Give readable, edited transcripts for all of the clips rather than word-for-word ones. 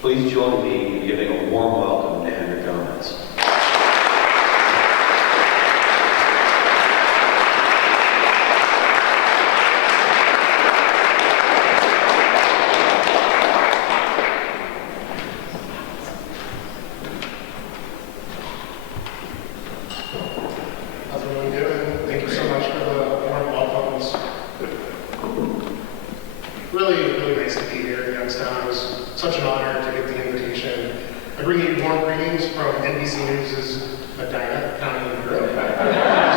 Please join me in giving a warm welcome to Henry Gomez. How's everyone doing? Thank you so much for the warm welcomes. Really nice to be here in Youngstown. It was such an honor to get the invitation. I bring you warm greetings from NBC News' Medina County, Europe.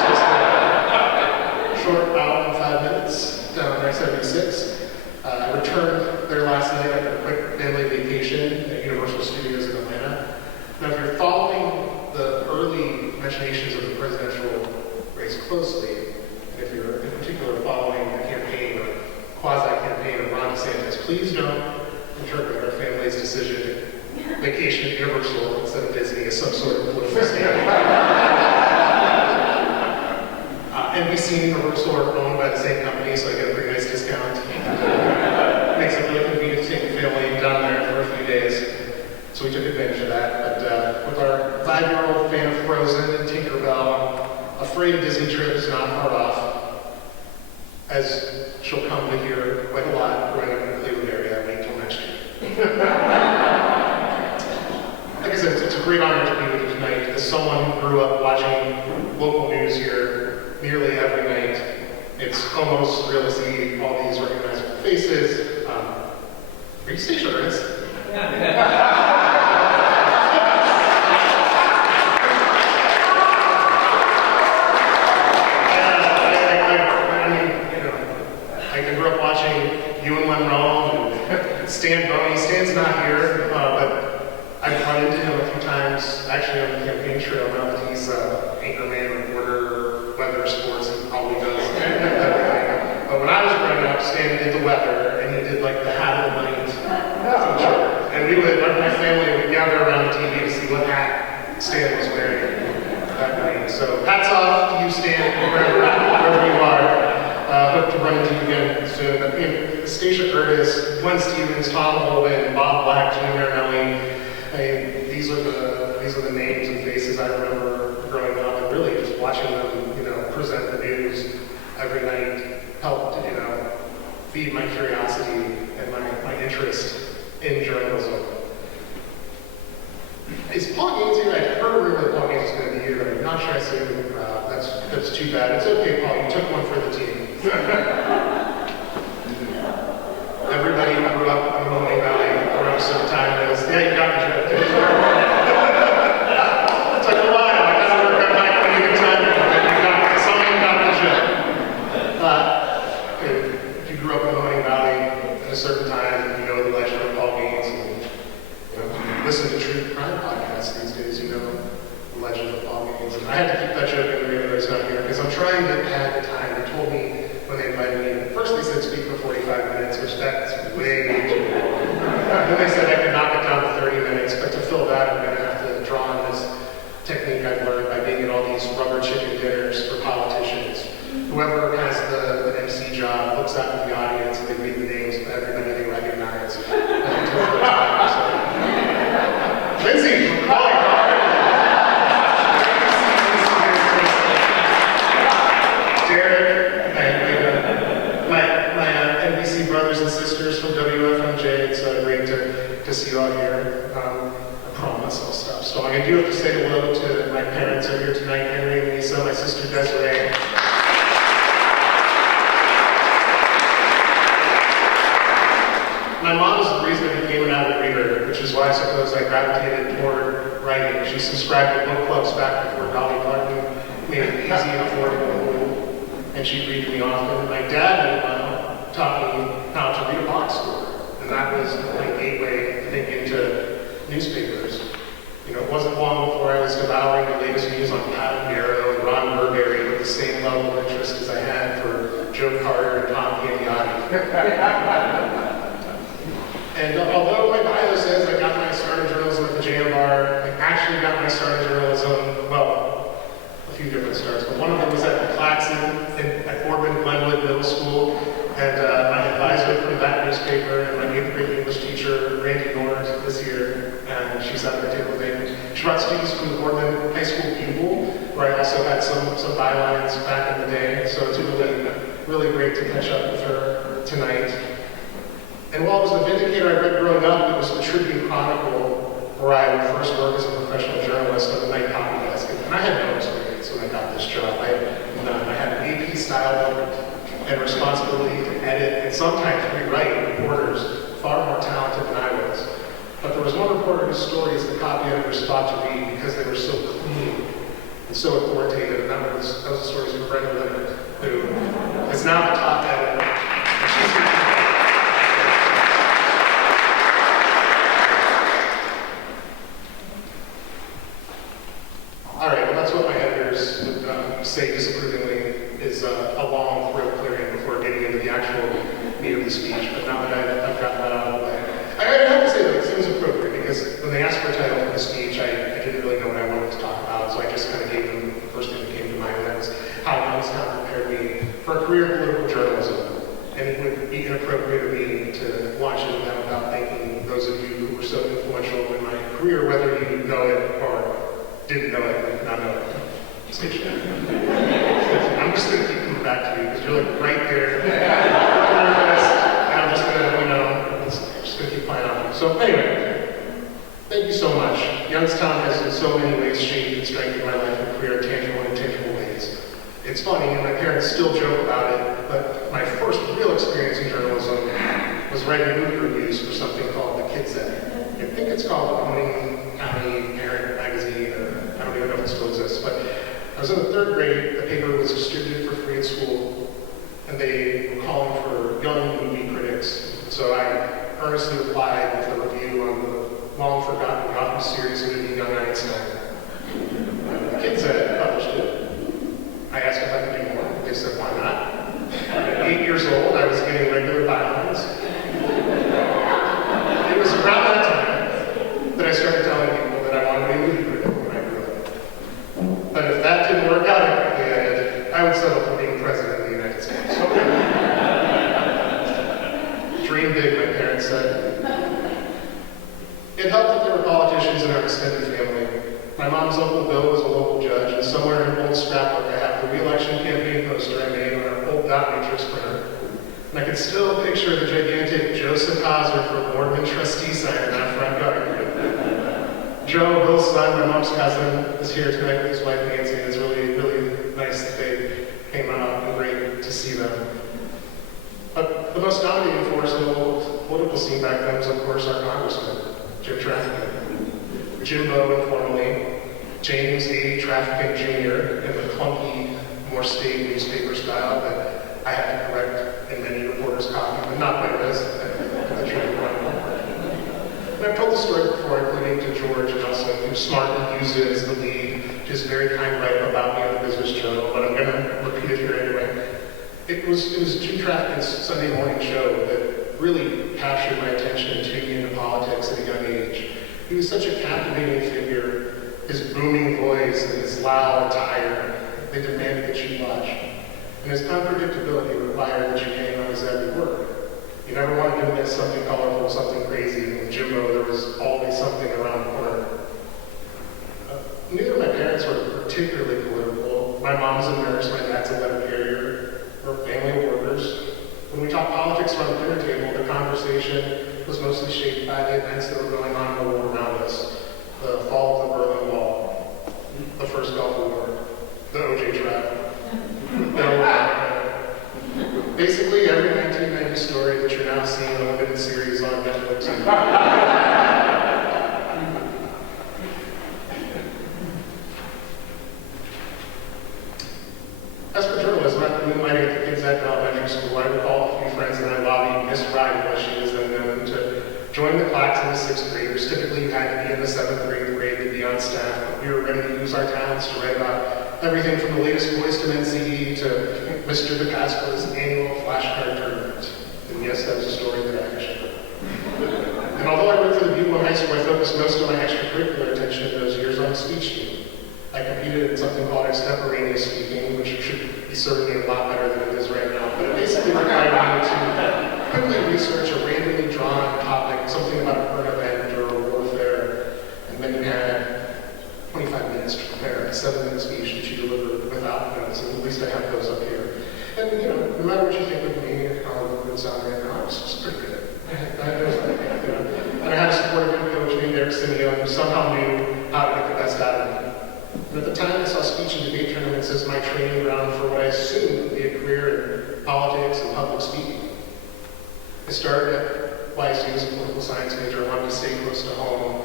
Just a short hour and 5 minutes down I-76. I returned there last night after a quick family vacation at Universal Studios in Atlanta. Now, if you're following the early machinations of the presidential race closely, and if you're in particular following the campaign or quasi-campaign of Ron DeSantis, please don't interpret our family's decision to vacation at Universal instead of Disney as some sort of political stand. NBC and Universal are owned by the same company, so I get a pretty nice discount. Makes it really convenient to take the family down there for a few days. So we took advantage of that. But with our 5-year-old fan of Frozen and Tinkerbell, I'm afraid a Disney trip is not far off, as she'll come to hear quite a lot growing up in the Cleveland area. Wait till next year. Like I said, it's a great honor to be with you tonight. As someone who grew up watching local news here nearly every night, it's almost surreal to see all these recognizable faces. Are you station artists? Stan Boney. Stan's not here, but I've run into him a few times, actually on the campaign trail now that he's anchorman, reporter, weather, sports, he probably does everything. But when I was growing up, Stan did the weather, and he did like the hat of the night feature. And we would, like my family, would gather around the TV to see what hat Stan was wearing that night. So hats off to you, Stan, wherever you are. Hope to run into you again soon. I mean, Stacia Curtis, Glenn Stevens, Tom Holden, Bob Black, Jim Marinelli. I mean, these are the names and faces I remember growing up, and really just watching them, present the news every night helped to, feed my curiosity and my interest in journalism. Is Paul Gaines here? I heard a rumor that Paul Gaines is going to be here, but I'm not sure I see him in the crowd. That's too bad. It's okay, Paul. You took one for the team. Everybody who grew up in the Mahoning Valley around a certain time knows, yeah, you got me, Jeff. It took a while. I got to work on my community time. Someone got the Jeff. If you grew up in the Mahoning Valley at a certain time, you know the legend of Paul Gaines. And you listen to true crime podcasts these days, you know the legend of Paul Gaines. And I had to keep that joke in the radio he's not here because I'm trying to add the time. They told me when they invited me in, first they said speak for 45 minutes, which that's way too long. Then they said I could knock it down to 30 minutes, but to fill that I'm going to have to draw on this technique I've learned by being at all these rubber chicken dinners for politicians. Whoever has the MC job looks out at the audience and they read the names of everybody they recognize. Lindsay, from calling. Brothers and sisters from WFMJ, it's great to see you all here. I promise I'll stop stalling. I do have to say hello to my parents who are here tonight, Henry and Lisa, my sister Desiree. My mom is the reason I became an avid reader, which is why I suppose I gravitated toward writing. She subscribed to book clubs back before Dolly Parton made it easy and affordable, and she'd read to me often. My dad, taught me how to read a box score, and that was my gateway, I think, into newspapers. It wasn't long before I was devouring the latest news on Pat Darrow and Ron Burberry with the same level of interest as I had for Joe Carter and Tom Candiotti. And although my bio says I got my start in journalism at the Jam Bar, I actually got my start in journalism, well, a few different starts, but one of them was at Claxon at Orban Glenwood Middle School. And my advisor from that newspaper and my 8th grade English teacher, Randy Norris, award this year, and she's at the table today. She brought students from the Portland High School Bugle, where I also had some bylines back in the day, so it's really great to catch up with her tonight. And while it was the Vindicator I read growing up, it was the Tribune Chronicle, where I would first work as a professional journalist on the night copy desk. And I had no experience when I got this job. I had none. I had an AP style book and responsibility to edit and sometimes rewrite reporters far more talented than I was. But there was one reporter whose stories the copy editors thought to read because they were so clean and so authoritative, and that was the stories of Brenda Leonard, who is now the top editor. And she's all right, well, that's what my editors would say disapprovingly is a long throat clearing before getting into the actual meat of the speech. But now that I've gotten that out of the way, I have to say that it seems appropriate because when they asked for a title for the speech, I didn't really know what I wanted to talk about, so I just kind of gave them the first thing that came to mind, and that was how Youngstown prepared me for a career in political journalism. And it would be inappropriate of me to launch into that without thanking those of you who were so influential in my career, whether you know it or didn't know it, not know it. I'm just going to keep coming back to you because you're like right there. And I'm just going to keep playing on you. So anyway, thank you so much. Youngstown has in so many ways shaped and strengthened my life and career in tangible and intangible ways. It's funny, and my parents still joke about it, but my first real experience in journalism was writing movie reviews for something called The Kids Ed. I think it's called Owning County Parent Magazine, or I don't even know if it still exists, but I was in the 3rd grade, the paper was distributed for free at school, and they were calling for young movie critics. So I earnestly replied with a review on the long-forgotten Yahoo series movie Young Einstein. The Kids Ed published it. I asked if I could do more. They said, why not? At 8 years old, I was getting regular bylines. It was around that time that I started telling people that I wanted to be a movie critic when I grew up. But if that didn't work out quickly, I would settle for being president of the United States. Dream big, my parents said. It helped that there were politicians in our extended family. My mom's Uncle Bill was a local judge, and somewhere in an old scrapbook I have the re-election campaign poster I made on our old dot matrix printer. And I can still picture the gigantic Joseph Hauser for Boardman trustee sign in that front yard. Joe, Bill's son, my mom's cousin, is here tonight with his wife Nancy, and it's really, really nice that they came out and great to see them. But the most dominating force in the local political scene back then was, of course, our congressman, Jim Trafficant. Jimbo informally, James A. Trafficant Jr. in the clunky, more staid newspaper style that I had to correct in many reporters' copy, but not my risk at the Tribune Chronicle. And I've told the story before, including to George Nelson, who smartly used it as the lead, his very kind write about me in the Business Journal, but I'm going to repeat it here anyway. It was Jim Trafficant's Sunday morning show that really captured my attention and tuned me into politics at a young age. He was such a captivating figure. His booming voice and his loud attire, they demanded that you watch. And his unpredictability required that you hang on his every word. You never wanted to miss something colorful, something crazy. And with Jimbo, there was always something around the corner. Neither of my parents were particularly political. My mom's a nurse, my dad's a letter carrier. We're family of workers. When we talked politics around the dinner table, the conversation was mostly shaped by the events that were going on in the world around us. The fall of the Berlin Wall, the first Gulf War, the OJ trial, basically every 1990 story that you're now seeing in a limited series on Netflix. As for journalism, after moonlighting at the Kids Ed Elementary School, I recall a few friends and I lobbied Miss Ryan, as she was then known, to join the class in the 6th graders. Typically, you had to be in the 7th or 8th grade to be on staff, but we were ready to use our talents to write about everything from the latest Boys to Men CD to Mr. DePasqua's annual flashcard tournament. And yes, that was a story that I actually wrote. And although I worked for the Bugle in high school, I focused most of my extracurricular attention in those years on speech team. I competed in something called extemporaneous speaking, which should be certainly a lot better than it is right now. But it basically required me to quickly research a randomly drawn topic, something about a current event, Eric Simeon somehow knew how to get the best out of me. And at the time, I saw speech and debate tournaments as my training ground for what I assumed would be a career in politics and public speaking. I started at YSU as a political science major. I wanted to stay close to home.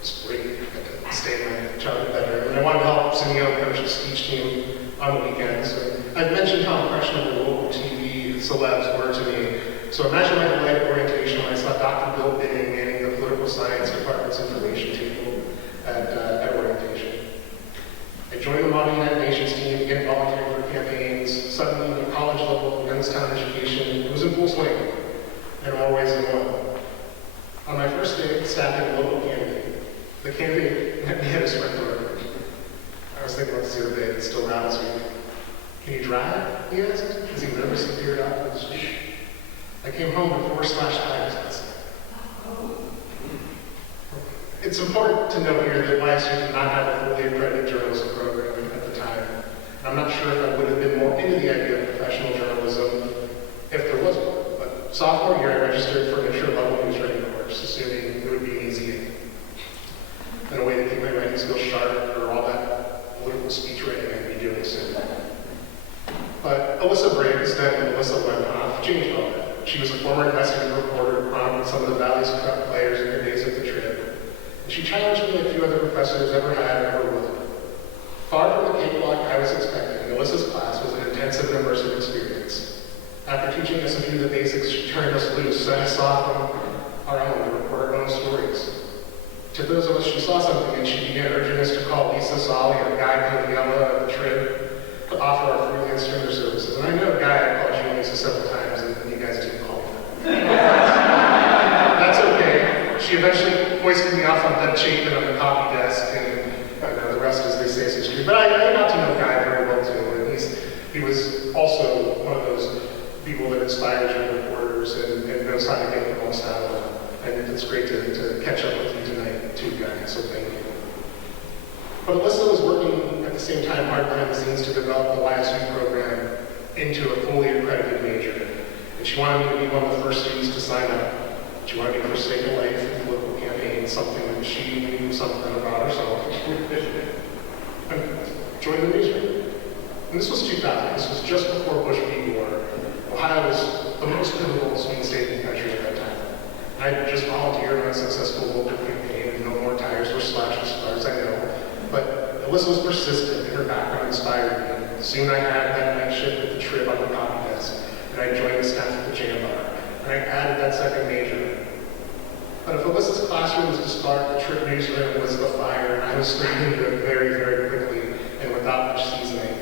It's great. I could stay in my childhood better. And I wanted to help Simeon coach the speech team on the weekends. So I've mentioned how impressionable local TV celebs were to me. So imagine my delight at orientation when I saw Dr. Bill Binning manning the political science department's information table at orientation. I joined the Model United Nations team, began volunteering for campaigns. Suddenly, the college level, Youngstown education, it was in full swing in more ways than one. On my first day, staffing a local candidate, the candidate met me at his front door. I was thinking about this the other day, it still rattles me. Can you drive? He asked, as he nervously peered out of the street. I came home with 4 slashed tires last night. It's important to note here that YSU did not have a fully accredited journalism program at the time. I'm not sure if I would have been more into the idea of professional journalism if there was one. But sophomore year, I registered for an intro-level news writing course, assuming it would be an easy A. And a way to keep my writing skills sharp for all that political speech writing I'd be doing soon. But Alyssa Briggs, then Alyssa Wemhoff, changed all that. She was a former investigative reporter who chronicled some of the Valley's Cup players in her days at the Trib. And she challenged me like few other professors ever had and ever will. Far from the cakewalk I was expecting, Alyssa's class was an intensive and immersive experience. After teaching us a few of the basics, she turned us loose, set us off on our own to record our own stories. To those of us she saw something and she began urging us to call Lisa Solly or Guy Codiella of the Trib to offer our freelance stringer services. And I know Guy, I called you and Lisa several times and you guys didn't call me. That's okay. She eventually hoisted me off on Doug Chapin on the copy desk, and the rest, as they say, is history. But I got to know Guy very well too, and he was also one of those people that inspires young reporters and knows how to get the most out of them. And it's great to catch up with you tonight too, Guy, so thank you. But Alyssa was working at the same time hard behind the scenes to develop the YSU program into a fully accredited major. And she wanted me to be one of the first students to sign up. She wanted me to forsake a life in political campaigns, something that she knew something about herself. And joined the newsroom. And this was 2000. This was just before Bush v. Gore. Ohio was the most pivotal swing state in the country at that time. I had just volunteered on a successful local campaign, and no more tires were slashed as far as I know. But Alyssa was persistent, and her background inspired me. And soon I had that night shift with the Trib on the copy desk, and I joined the staff at the Jam Bar, and I added that second major. But if Alyssa's classroom was the spark, the Trib newsroom was the fire, and I was thrown into it very, very quickly and without much seasoning.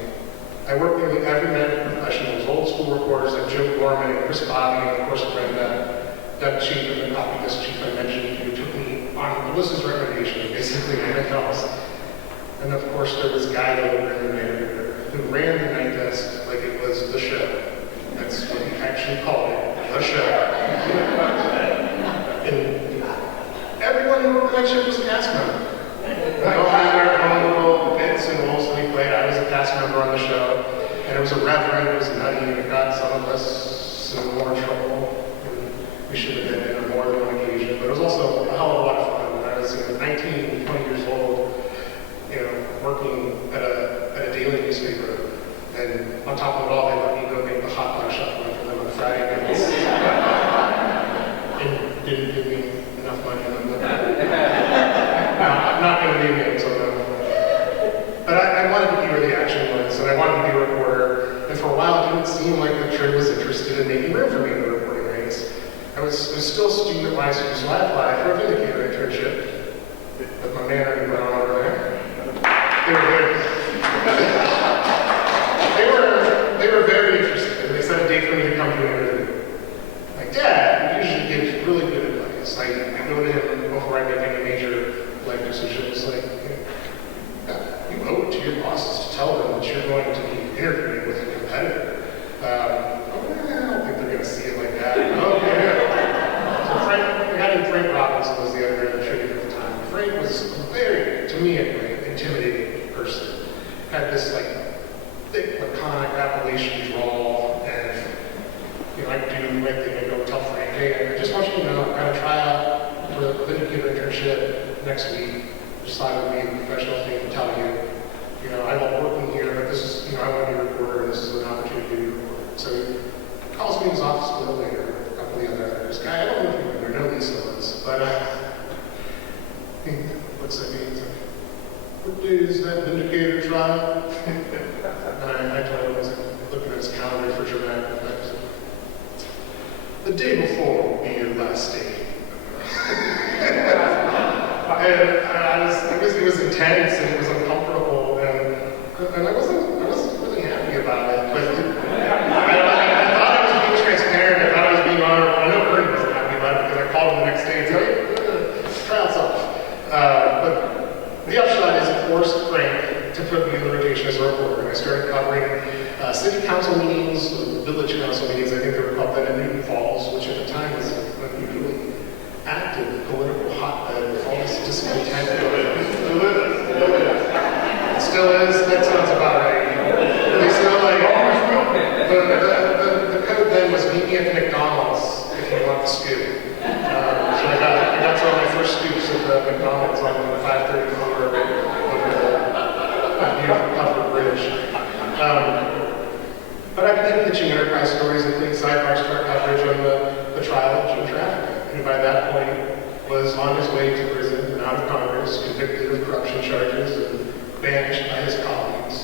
I worked nearly every night with professionals, old school reporters like Joe Gorman and Chris Bobby, and of course Brenda, Doug Chapin, the copy desk chief I mentioned, who took me on Alyssa's recommendation, basically anything else. And of course there was Guy Logan, the night editor, who ran the night desk like it was the show. That's what he actually called it, the show. And everyone who wrote the night shift was a cast member. They all had their own little bits and roles that we played. I was a cast member on the show, and it was irreverent, it was nutty, and it got some of us in more trouble. We should have been in on more than one occasion, but it was also a hell of a lot of fun. When I was 19, 20 years old, working at a daily newspaper, and on top of it all, they let me go make the hot dog shop run for them on Friday nights. And didn't give me enough money on that. No, I'm not going to name names on them. But I wanted to be where the action was, and I wanted to be a reporter. And for a while, it didn't seem like the Trib was interested in making room for me in the reporting ranks. I was still a student at YSU, so I applied for a Vindicator internship with my man Ernie Brown over there. They were very interested, and they set a date for me to come to an interview. Like, Dad usually gives really good advice. I go to him before I make any major life decisions, like, you owe it to your bosses to tell them that you're going to be interviewing with a competitor. I don't think they're going to see it like that. Okay. So a guy named Frank Robinson was the editor of the Tribune at the time. Frank was very, to me anyway, intimidating person. Had this thick, laconic Appalachian drawl, and I'd do the right thing. I'd go tell Frank, hey, I just want you to know, I'm going to try out for the Vindicator internship. next week. Just thought it would be a professional thing to tell you, I love working here, but this is, I want to be a reporter, and this is an opportunity to be a reporter. So he calls me in his office a little later, a couple of the other editors. Guy, I don't know if you remember, no Lisa was, but he looks at me and he's like, what day is that Vindicator trial? And I told him, I was looking at his calendar for dramatic effect. The day before will be your last day. And it was intense and it was uncomfortable, and I wasn't really happy about it. But I thought I was being transparent. I thought I was being honorable. I know Ernie wasn't happy about it because I called him the next day and said, "Hey, try out something." But the upshot is, it forced Frank to put me in the rotation as a reporter, and I started covering city council meetings, village council meetings. I think they were called then in Newton Falls, which at the time was an unusually active political hotbed with all this discontent. It still is. That sounds about right. They still the code then was meet me at McDonald's if you want the scoop. So I got to all my first scoops at the McDonald's on the 530 floor over the beautiful covered bridge. But I began pitching enterprise stories, including sidebars to our coverage on the trial of Jim Traffic, who by that point was on his way to prison and out of Congress, convicted of corruption charges and banished by his colleagues.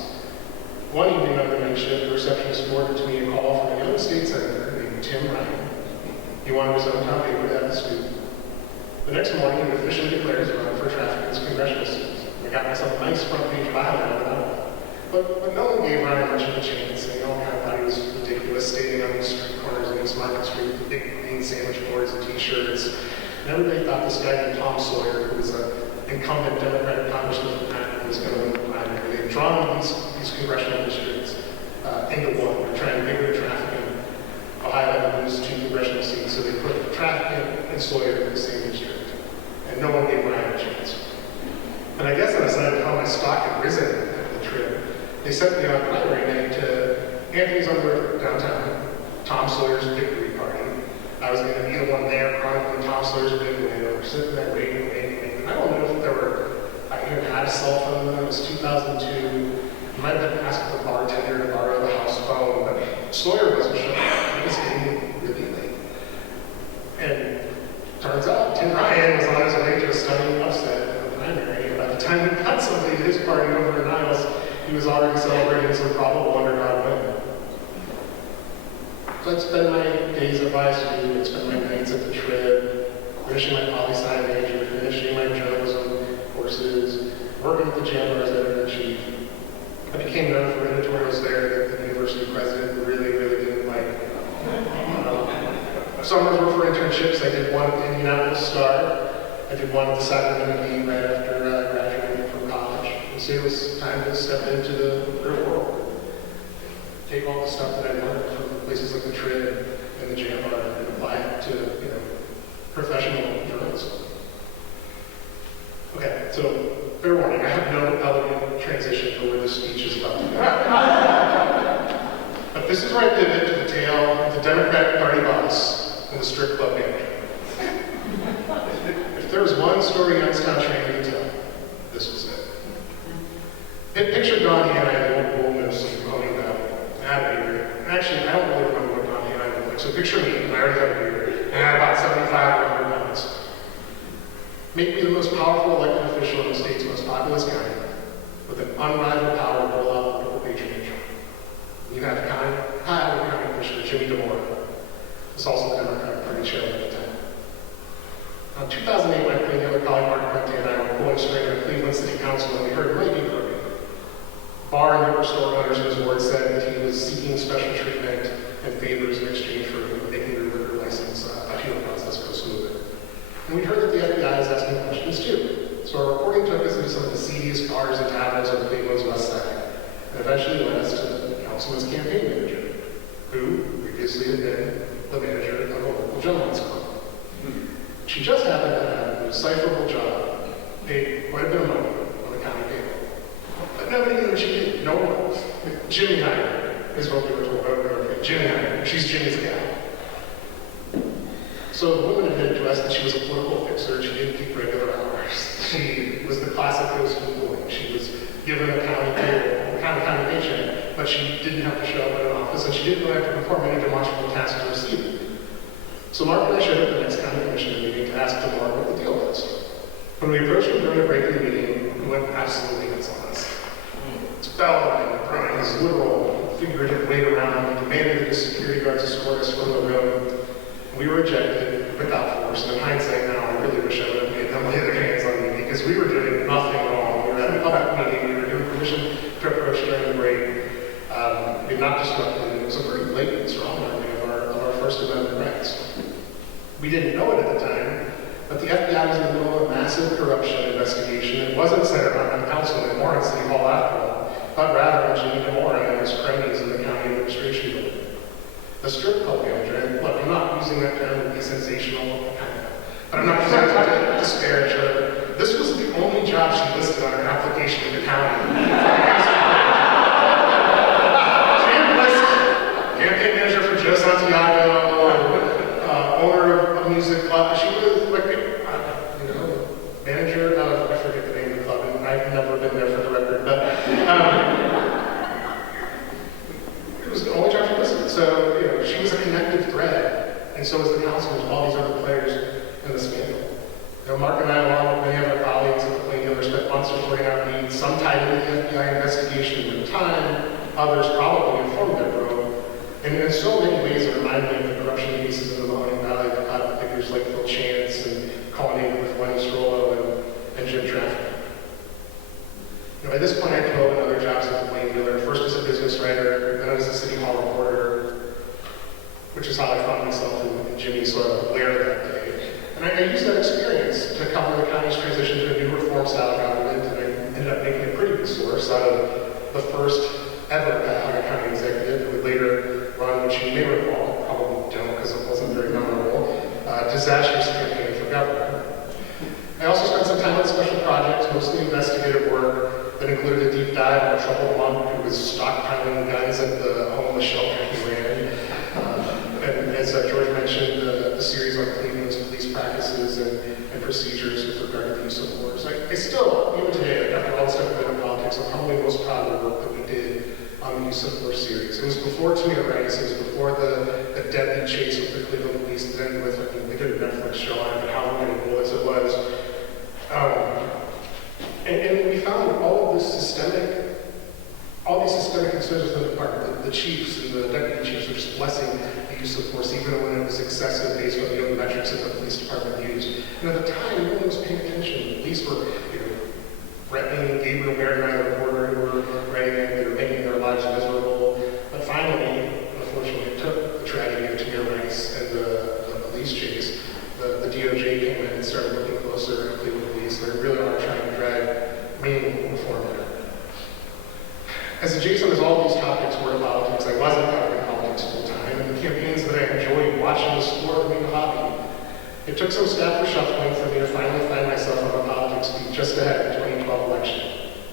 One evening on the night shift, the receptionist forwarded to me a call from a young state senator named Tim Ryan. He wanted his own town paper to have the scoop. The next morning, he officially declared his run for Traffic's congressional seat. I got myself a nice front page bio out of it. But no one gave Ryan much of a chance. They all kind of thought he was ridiculous, standing on these street corners in East Market Street with big green sandwich boards and t-shirts. And everybody thought this guy named Tom Sawyer, who was an incumbent Democratic congressman from Akron, was going to win the primary. They had drawn these congressional districts into one. They're trying to figure trafficking. Ohio had to lose 2 congressional seats, so they put trafficking and Sawyer in the same district. And no one gave Ryan a chance. And I guess on a side of how my stock had risen at the trip, they sent me on primary night to Anthony's on the River downtown, Tom Sawyer's victory party. I was going to be the one there chronicling Tom Sawyer's big win. We're sitting there waiting. And I don't know if there were, I even had a cell phone then, it was 2002. I might have been asking the bartender to borrow the house phone, but Sawyer wasn't showing up. He was getting really late. And turns out Tim Ryan was on his way to a stunning upset in the primary. And by the time we got somebody to his party over in Niles, he was already celebrating some probable underdog win. So I'd spend my days at YSU, I'd spend my nights at the Trib, finishing my poli-sci major, finishing my journalism courses, working with the JAMA as editor-in-chief. I became known for editorials there that the university president really didn't like. Summers were for internships. I did one at the Indianapolis Star. I did one at the Sacramento Bee right after graduating from college. And so it was time to step into the real world. Take all the stuff that I learned from places like the Trib and the JAMA and apply it to, professional journalism. Okay, so fair warning, I have no elegant transition for where this speech is about to go. But this is where I pivot to the tale of the Democratic Party boss and the strip club manager. If there was one story Youngstown trained me to tell, this was it. Picture Don and I in the old wilderness of Mahoning Valley. I had a beard. Actually, I don't really remember what Don and I looked like, so picture me, and I already have a beard, and I had about 75 or 100 pounds. Make me the most powerful elected official in the state's most populous county, with an unrivaled power to roll out political patronage. You have Iowa County Commissioner Jimmy DeMora, who's also the Democratic Party chairman at the time. Now, in 2008, my friend, the other colleague Mark Prenti, and I were pulling string at Cleveland City Council, and we heard might be crooked. Bar and liquor store owners in his ward said that he was seeking special treatment and favors in exchange for making their liquor license appeal process go smoother. And we heard that the FBI is asking questions too. So our reporting took us into some of the seediest bars and taverns on Cleveland's west side, and eventually led us to the councilman's campaign manager, who previously had been the manager of a local gentleman's club. She just happened to have a decipherable job, paid quite a bit of money on the county payroll. But nobody knew what she did. No one. Jimmy hired her, is what we were told. Jimmy hired her. She's Jimmy's gal. So the woman admitted to us that she was a political fixer and she didn't keep regular hours. She was the classic go-school boy. She was given a county paycheck, but she didn't have to show up in an office, and she didn't really have to perform any demonstrable tasks to receive it. So Mark and I showed up at the next county commissioner meeting to ask Mark what the deal was. When we approached him during a break in the meeting, he went absolutely nuts on us. Bellowing, throwing his literal, figurative weight around, and demanded that his security guards escort us from the room. We were ejected without force, and in hindsight now, I really wish I would have made them lay their hands on me, because we were doing nothing wrong. We were at a public meeting, we were given permission to approach during the break. We had not disrupted, it was a very blatant strong-arming of our First Amendment rights. We didn't know it at the time, but the FBI was in the middle of a massive corruption investigation. It wasn't centered on Councilman Moore in City Hall after all, but rather on Jimmy DeMora and his cronies in the county administration building. The strip club manager, and look, I'm not using that term to be sensational, but I'm not using that to disparage her. This was the only job she listed on her application in the county. She didn't list campaign manager for Joe Santiago, owner of a music club. She was like, manager of, I forget the name of the club, and I've never been there for the record, but it was the only job she listed. So, she was a connective thread, and so was the councilman with all these other players in the scandal. Mark and I, along with many of our colleagues at the Plain Dealer, spent months reporting out leads, some tied into the FBI investigation at the time, others probably informed their probe. And in so many ways, it reminded me of the corruption cases in the Mahoning Valley that caught up figures like Phil Chance and culminated with Lenny Strollo and Jim Traffic. By this point, I had 12 other jobs at the Plain Dealer, first as a business writer, then as a City Hall reporter, which is how I found myself in Jimmy's sort of lair that day. And I used that experience to cover the county's transition to a new reform-style government, and I ended up making a pretty good source out of the first ever Cuyahoga County executive, who would later run, which you may recall, probably don't because it wasn't very memorable, disastrous campaign for governor. I also spent some time on special projects, mostly investigative work, that included a deep dive on a troubled monk who was stockpiling guns at the homeless shelter he ran. And as George mentioned, the series on Cleveland's police practices and procedures with regard to the use of force. I still, even today, after all the stuff I've been in politics, I'm probably most proud of the work that we did on the use of force series. It was before Tamir Rice, it was before the deadly chase with the Cleveland police that ended with, they did a Netflix show on it, but how many bullets it was. And we found all these systemic concerns within the department. The chiefs and the deputy chiefs were just blessing the use of force, even when it was excessive based on the metrics that the police department used. And at the time, no one was paying attention. The police were threatening Gabriel Merritt and I, the reporter, who were writing it. They were making their lives miserable. But finally, unfortunately, it took the tragedy of Tamir Rice and the police chase. The DOJ came in and started looking closer at Cleveland police. They really are trying to drive meaningful reform there. As adjacent as all these topics were to politics, I wasn't covering politics full time, and the campaigns that I enjoyed watching the sport remained a hobby. It took some staff reshuffling for me to finally find myself on a politics beat just ahead of the 2012 election.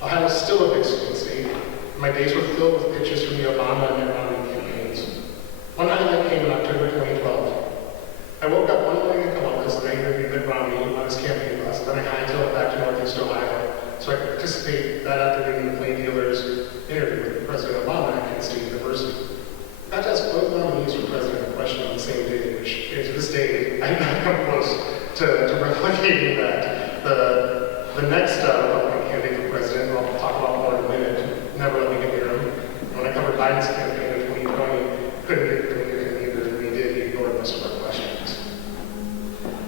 Ohio was still a big swing state, and my days were filled with pitches from the Obama and Mitt Romney campaigns. One highlight came in October 2012. I woke up one morning in Columbus and I interviewed Mitt Romney on his campaign bus, and then I hightailed it back to Northeast Ohio so I could participate that afternoon in the Plain Dealer's interview with President Obama at Kent State University. I got to ask both nominees for president a question on the same day, which to this day, I have not come close to replicating that. The next Republican candidate for president, I'll talk about more in a minute, never let me get near him. When I covered Biden's campaign in 2020, couldn't get near him either, and he did. He ignored most of our questions.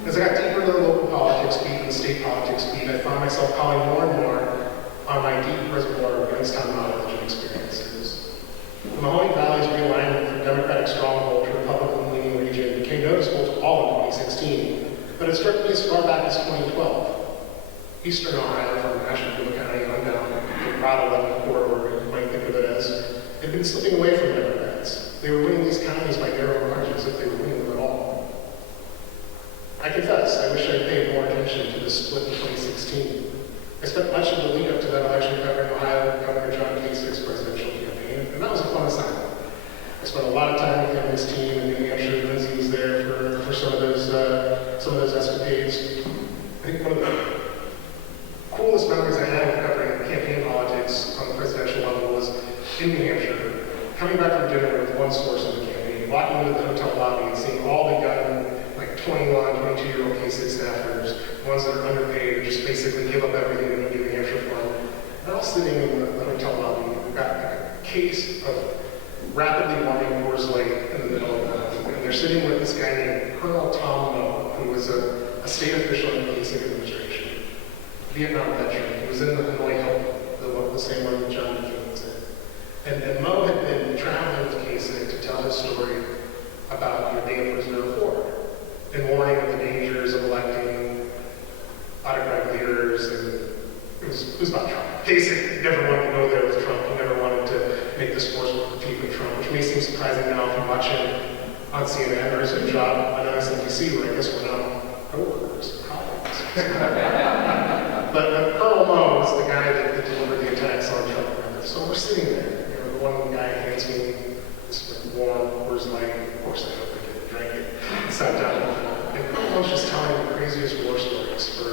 As I got deeper into the local politics beat and the state politics beat, I found myself calling more and more on my deep reservoir of Youngstown knowledge and experiences. The Mahoning Valley's realignment from Democratic stronghold to Republican-leaning region became noticeable to all in 2016, but it struck me as far back as 2012. Eastern Ohio, from Asheville County on down, the Route 11 corridor, you might think of it as, had been slipping away from Democrats. They were winning these counties by narrow margins if they were winning them at all. I confess, I wish I had paid more attention to this split in 2016. I spent much of the lead up to that election covering Ohio Governor John Kasich's presidential campaign, and that was a fun assignment. I spent a lot of time with him and his team in New Hampshire. Lindsay was there for some of those escapades. I think one of the coolest memories I had of covering campaign politics on the presidential level was in New Hampshire, coming back from dinner with one source of the campaign, walking into the hotel lobby and seeing all the young, like 21, 22-year-old K-6 staffers, ones that are underpaid, or just basically give up everything to do New Hampshire for them. They're all sitting in the hotel lobby. We've got like a case of rapidly warming Coors Light in the middle of them. And they're sitting with this guy named Colonel Tom Moe, who was a state official in the K-6 administration, Vietnam veteran. He was in the Hanoi Hilton, the same one that John McCain was in. And Moe had been traveling with K-6 to tell his story about being a prisoner of war and warning of the dangers of electing autocratic leaders. And it was about Trump. K-6 never wanted to go there with Trump. He never wanted to make this force compete with Trump, which may seem surprising now if you watch him on CNN or his new job on MSNBC, where I guess we're now co-workers, colleagues. But Colonel Moe was the guy that delivered the attacks on Trump. So we're sitting there. The one guy hands me this warm Coors Light. Of course, I don't think I drank it. Sat down and Colonel Moe's just telling the craziest war stories for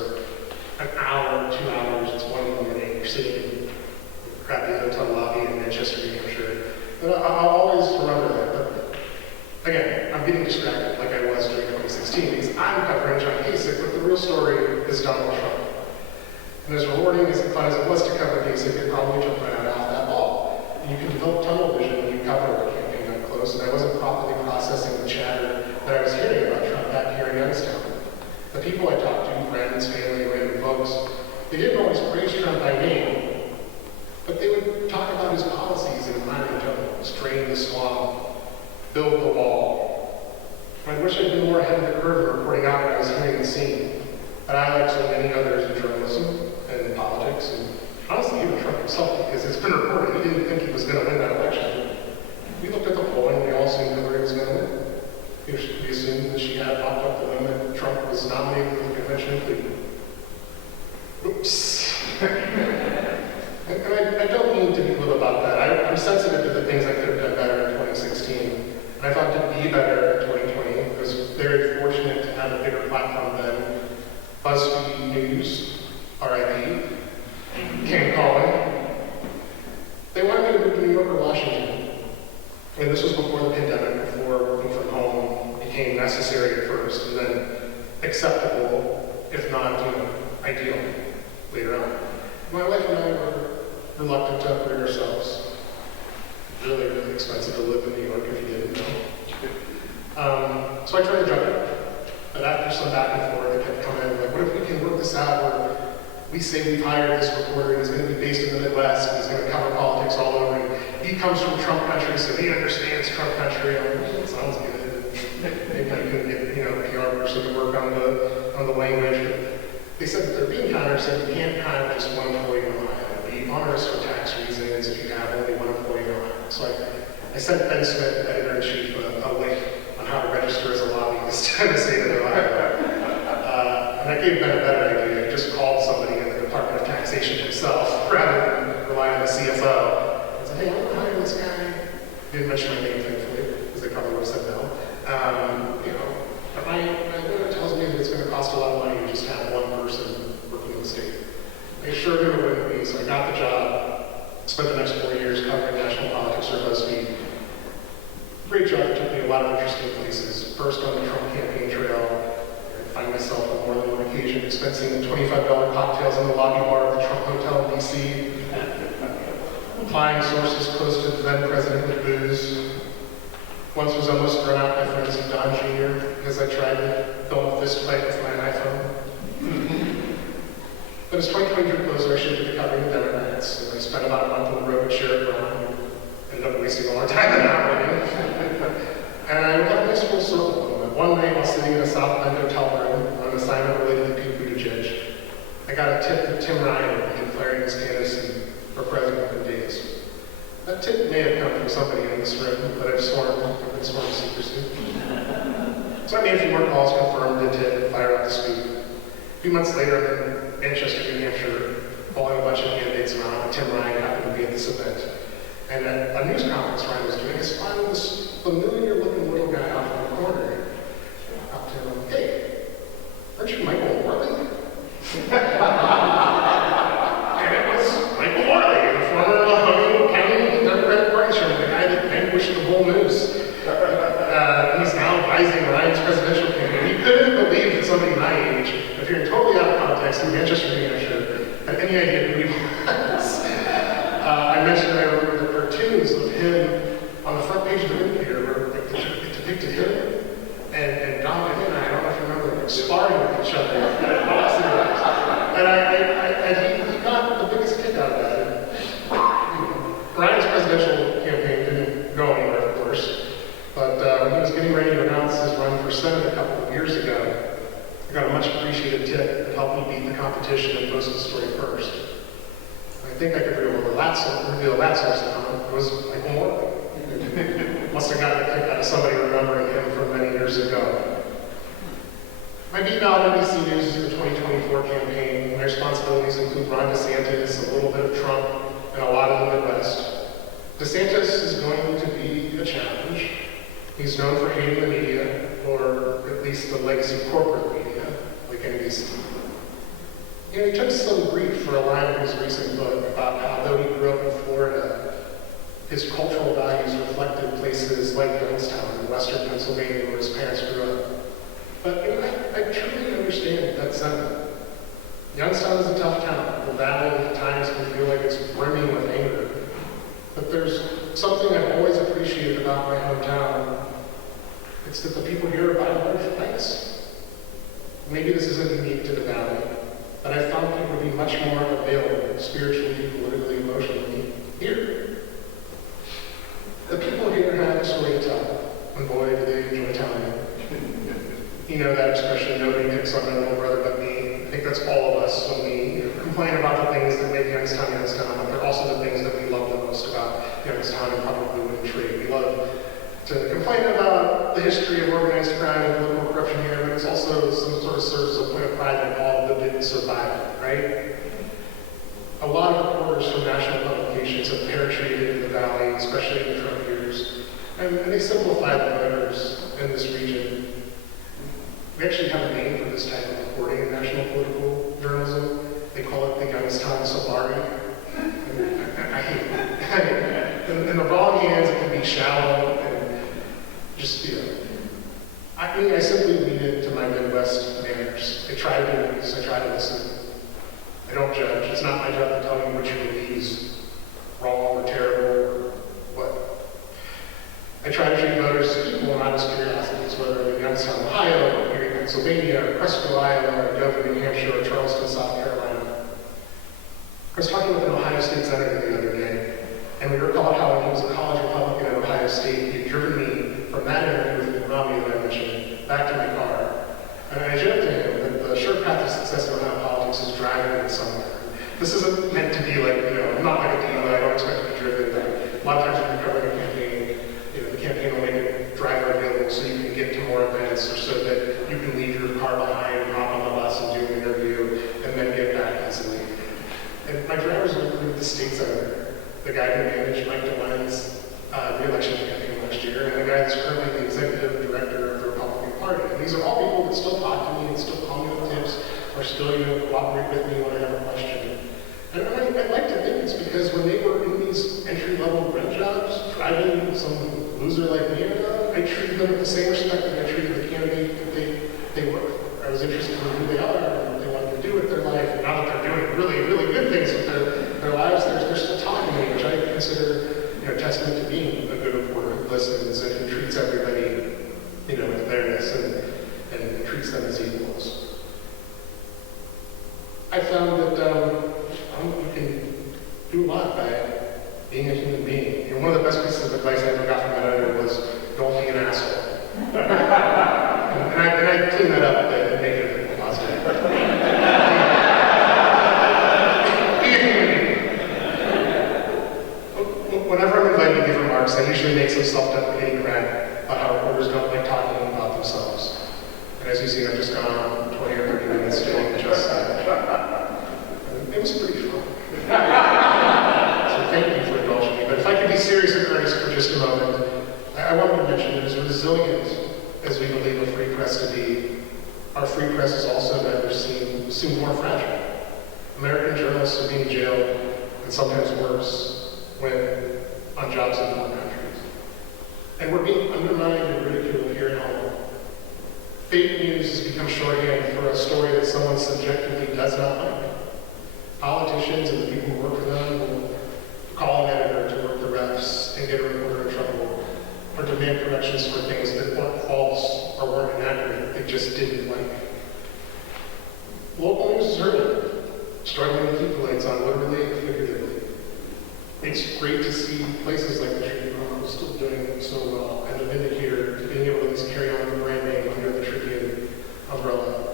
an hour, 2 hours. It's 1 in the morning. You're sitting in a crappy hotel lobby in Manchester, New Hampshire. But I'll always remember that. But again, I'm getting distracted like I was during 2016 because I'm covering John Kasich, but the real story is Donald Trump. And as rewarding as fun as it was to cover Kasich, it probably took my eye off that ball. And you can develop tunnel vision when you cover a campaign up close, and I wasn't properly processing the chatter that I was hearing about Trump back here in Youngstown. The people I talked to, friends, family, random folks, they didn't always praise Trump by name, but they would talk about his policies in rhyming tones, drain the swamp, build the wall. I wish I'd been more ahead of the curve in reporting out what I was hearing and seeing. But I, like so many others in journalism and politics, and honestly even Trump himself, because it's been reported he didn't think he was going to win that election. We looked at the polling and we all assumed Hillary was going to win. We assumed that she had popped up the win that Trump was nominated for the convention in Cleveland. Oops. and I don't mean to be glib about that. I'm sensitive to the things I could have done better in 2016. And I thought to be better in 2020. I was very fortunate to have a bigger platform then. BuzzFeed News, RIP, came calling. They wanted me to move to New York or Washington. And this was before the pandemic, before working from home became necessary at first, and then acceptable, if not, ideal later on. My wife and I were reluctant to uproot ourselves. Really, really expensive to live in New York if you didn't know. So I tried to jump in. But after some back and forth, they kept coming in, like, what if we can work this out where we say we've hired this reporter and he's going to be based in the Midwest and he's going to cover politics all over, and he comes from Trump country, so he understands Trump country. I'm like, well, that sounds good. Maybe I can get, a PR person to work on the language. But they said that they're being counter, said you can't hire just one employee in Ohio. It'd be onerous for tax reasons if you have only one employee in Ohio. So I sent Ben Smith, editor-in-chief, a link on how to register as a lobbyist in the state of Ohio. And I gave Ben a better idea. I just called somebody in the Department of Taxation himself, rather than rely on the CFO. I said, hey, I want to hire this guy. Didn't mention my name, thankfully, because they probably would have said no. But my lawyer tells me that it's going to cost a lot of money to just have one person working in the state. I assured him it wouldn't be, so I got the job, spent the next 4 years covering national politics for BuzzFeed. Great job. It took me a lot of interesting places. First on the Trump campaign trail. I find myself on more than one occasion expensing $25 cocktails in the lobby bar of the Trump Hotel in D.C. Applying sources close to the then president with booze. Once was almost thrown out by friends of Don Jr. because I tried to film a fist fight with my iPhone. But as 2020 drew closer, I shifted to covering the Democrats. And I spent about a month on the road with Sherrod Brown. Ended up wasting a lot of time in that way. And I got a nice full circle. One night while sitting in a South Bend hotel room on an assignment related to Pete Buttigieg, I got a tip that Tim Ryan had been declaring his candidacy for president in days. That tip may have come from somebody in this room, but I've been sworn to secrecy. So I made a few more calls, confirmed the tip, and fired out the scoop. A few months later, I'm in Manchester, New Hampshire, following a bunch of candidates around, and Tim Ryan happened to be at this event. And at a news conference Ryan was doing, I spotted this familiar-looking little guy off in the corner. Up to him, hey, aren't you Michael Morley? in Manchester, New Hampshire, had any idea who he was. I mentioned I remember the cartoons of him on the front page of the Vindicator where it depicted him and Don and I don't know if you remember, like, sparring with each other. And he got the biggest kick out of that. Ryan's presidential campaign didn't go anywhere, of course, but when he was getting ready to announce his run for Senate a couple of years ago, I got a much appreciated tip that helped me beat the competition and post the story first. I think I could reveal that source now. It was Michael Moore. Must have gotten a kick out of somebody remembering him from many years ago. My beat now on NBC News is the 2024 campaign. My responsibilities include Ron DeSantis, a little bit of Trump, and a lot of the Midwest. DeSantis is going to be a challenge. He's known for hating the media, or at least the legacy corporate media, like NBC. You know, he took some grief for a line in his recent book about how, though he grew up in Florida, his cultural values reflected places like Youngstown in western Pennsylvania, where his parents grew up. But you know, I truly understand that sentiment. Youngstown is a tough town. The valley at times can feel like it's brimming with anger. But there's something I've always appreciated about my hometown. It's that the people here are by and large nice. Maybe this isn't unique to the valley, but I found people to be much more available spiritually, politically, emotionally here. The people here have a story to tell, and boy, do they enjoy telling it. You know that expression, nobody picks on my little brother but me. I think that's all of us when we complain about the things that make Youngstown, Youngstown, but they're also the things that we love the most about Youngstown and probably wouldn't trade. We love to complain about the history of organized crime and political corruption here, but it's also some sort of serves as a point of pride that all of them didn't survive, right? A lot of reporters from national publications have penetrated into the valley, especially in the Trump years, and they simplify the voters in this region. We actually have a name for this type of reporting in national political journalism. They call it the Youngstown Safari. I hate it. In the wrong hands, it can be shallow and just, you know. I simply lean into my Midwest manners. I try to do this. I try to listen. I don't judge. It's not my job to tell you which belief is wrong or terrible or what. I try to treat voters as people and not as curiosities, whether in Youngstown, Ohio, or Erie, Pennsylvania, or Cresco, Iowa, or Dover, New Hampshire, or Charleston, South Carolina. I was talking with an Ohio State senator the other day, and we recalled how when he was a college Republican at Ohio State, he'd driven me from that interview with Romney that I mentioned back to my car. And I joked to him that the sure path to success in Ohio politics is driving it somewhere. This isn't meant to be like, you know, I'm not like a diva, I don't expect to be driven. But a lot of times when you're covering a campaign, you know, the campaign will make a driver available so you can get to more events or so that you can leave your car behind and hop on the bus and do an interview and then get back easily. And my drivers will include the state senator, the guy who managed Mike DeWine's re-election campaign last year, and the guy that's currently the executive director of the Republican Party. And these are all people that still talk to me and still call me with tips or still, you know, cooperate with me when I have a question. And I'd like to think it's because when they were in these entry-level rent jobs, driving some loser like me around, I treated them with the same respect that I treated the candidate that they work for. I was interested in who they are and what they wanted to do with their life. And now that they're doing really, really good things with their lives, they're still talking to me, which I consider, you know, testament to being a good reporter who listens and who treats everybody, you know, with fairness and treats them as equals. I found that you can do a lot by being a human being. You know, one of the best pieces of advice I ever got from that editor was, don't be an asshole. and I clean that up a bit and make it a bit more positive. Be a human being. Whenever I'm invited to give remarks, I usually make some self-deprecating rant about how reporters don't like talking about themselves. And as you've seen, I've just gone on 20 or 30 minutes doing just that. It was pretty fun. So thank you for indulging me. But if I could be serious and earnest for just a moment, I wanted to mention that as resilient as we believe a free press to be, our free press is also never soon more fragile. American journalists are being jailed, and sometimes worse, when on jobs in foreign countries. And we're being undermined and ridiculed here at home. Fake news has become shorthand for a story that someone subjectively does not like it. Politicians and the people who work for them will call an editor to work the refs and get a reporter in trouble, or demand corrections for things that weren't false or weren't inaccurate, they just didn't like. Local news is hurting, struggling to keep the lights on, literally and figuratively. It's great to see places like the Tribune still doing so well, and the Vindicator being able to at least carry on the brand name under the Tribune umbrella.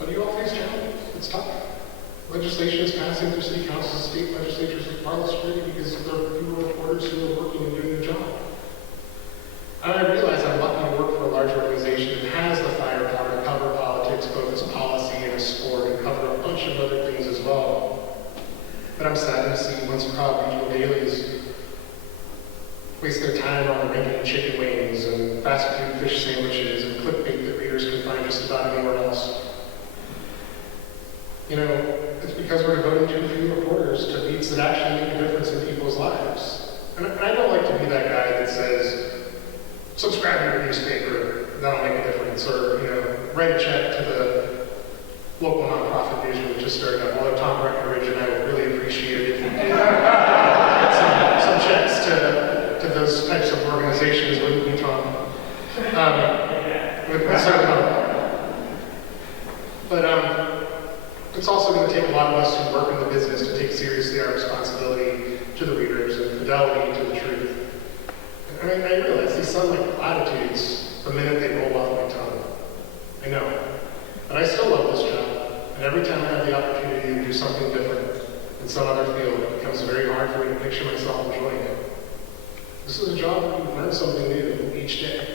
But you all face challenges. It's tough. Legislation is passing through city councils and state legislatures with far less scrutiny because there are fewer reporters who are working and doing the job. And I realize I'm lucky to work for a large organization that has the firepower to cover politics both as policy and as sport and cover a bunch of other things as well. But I'm saddened to see once proud regional dailies waste their time on ranking chicken wings and fast food fish sandwiches and clickbait that readers can find just about anywhere else. You know, it's because we're devoting too few reporters to beats that actually make a difference in people's lives. And I don't like to be that guy that says, subscribe to your newspaper, that'll make a difference, or, you know, write a check to the local nonprofit news that just started up. Although Tom Breckenridge and I would really appreciate it if you did some checks to those types of organizations, wouldn't you, Tom? But it's also going to take a lot of us who work in the business to take seriously our responsibility to the readers and fidelity to the truth. I mean, I realize these sound like platitudes the minute they roll off my tongue. I know. But I still love this job. And every time I have the opportunity to do something different in some other field, it becomes very hard for me to picture myself enjoying it. This is a job where you learn something new each day.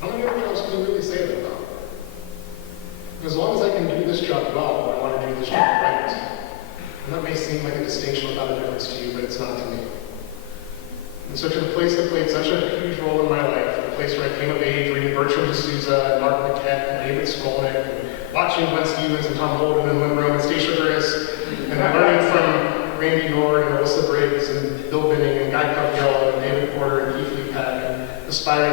How many other jobs can you really say that about? As long as I can do this job well, I want to do this job right. And that may seem like a distinction without a difference to you, but it's not to me. And so to the place that played such a huge role in my life, the place where I came of age reading Bertram D'Souza and Mark Paquette and David Skolnick, and watching Glenn Stevens and Tom Holden and Lynn Rome and Stacia Harris, and learning from Randy Nord and Alyssa Briggs and Bill Binning and Guy Covgello and David Porter and Keith Leapack and aspiring